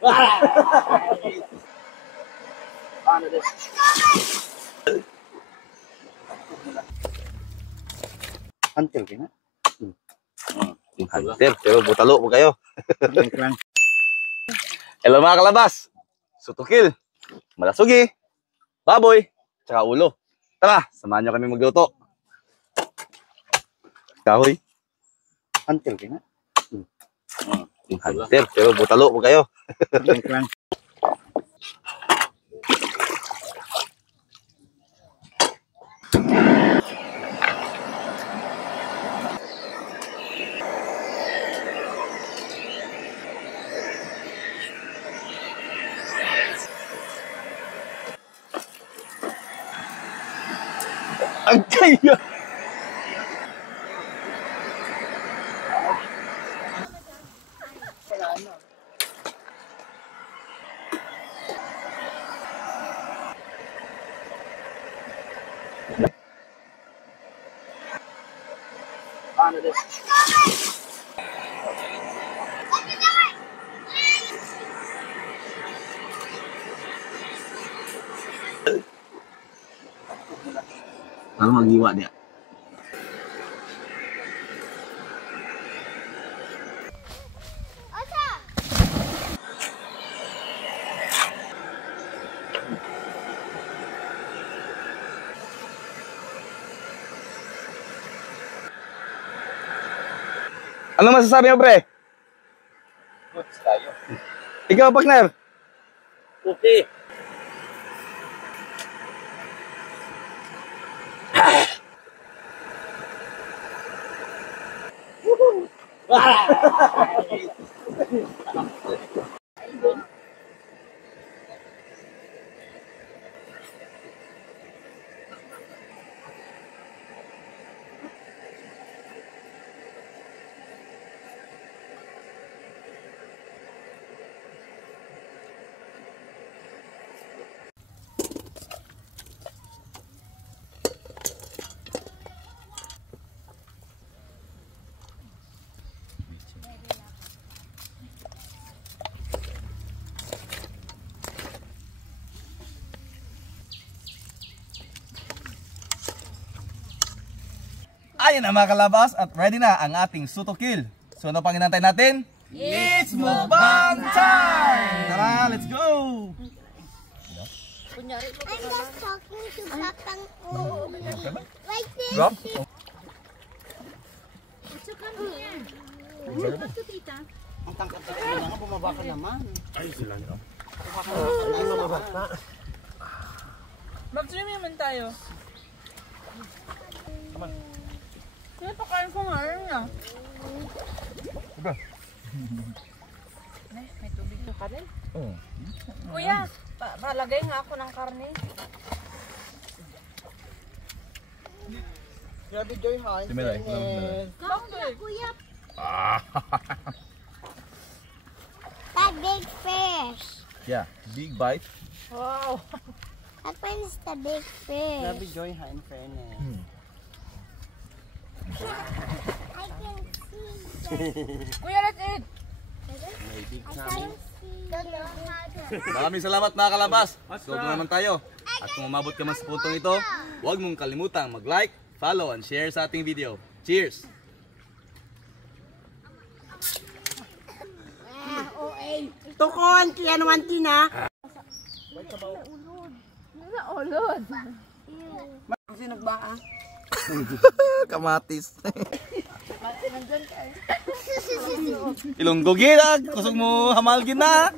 Hunter ka na? Hunter, pero butalo po kayo. Hello mga kalabas. Sutukil, malasugi, baboy, tsaka ulo. Tara, samahan nyo kami magluto. Kahoy. Hunter ka na? Hunter, pero butalo po kayo. Ang kaya! Ano magiwa dia? Ano masasabi mo, pre? Good tayo. Ikaw, partner? Okay. Ayun na mga kalabas at ready na ang ating sutukil. So ano pang inantay natin? It's mukbang time! Tara, let's go! I'm just talking to Batang O. Like this. Rob? So come here. What's to tita? Ang tangkad-tangkad na nga, bumaba ka naman. Ay, sila nyo. Ay, mamabata. Mag-stream naman tayo. Come on. Sige, pakain ko nga rin na. Diba? May tubig na kanin. Oo. Kuya, palagay nga ako ng karne. Grabe, Joy, ha? Si Melay. Kuya. That big fish. Yeah, big bite. Wow. That one is the big fish. Grabe, Joy, ha? In fairness. I can see. Kuya, let's eat. I can see the water. Maraming salamat mga kalabas. Subo naman tayo. At kung umabot ka man sa puntong ito, huwag mong kalimutang mag-like, follow, and share sa ating video. Cheers! Tukon, kaya naman tina. Ulod. Ang sinagbaa. Kamatis. Ilonggo gina, kusog mo hamal gina.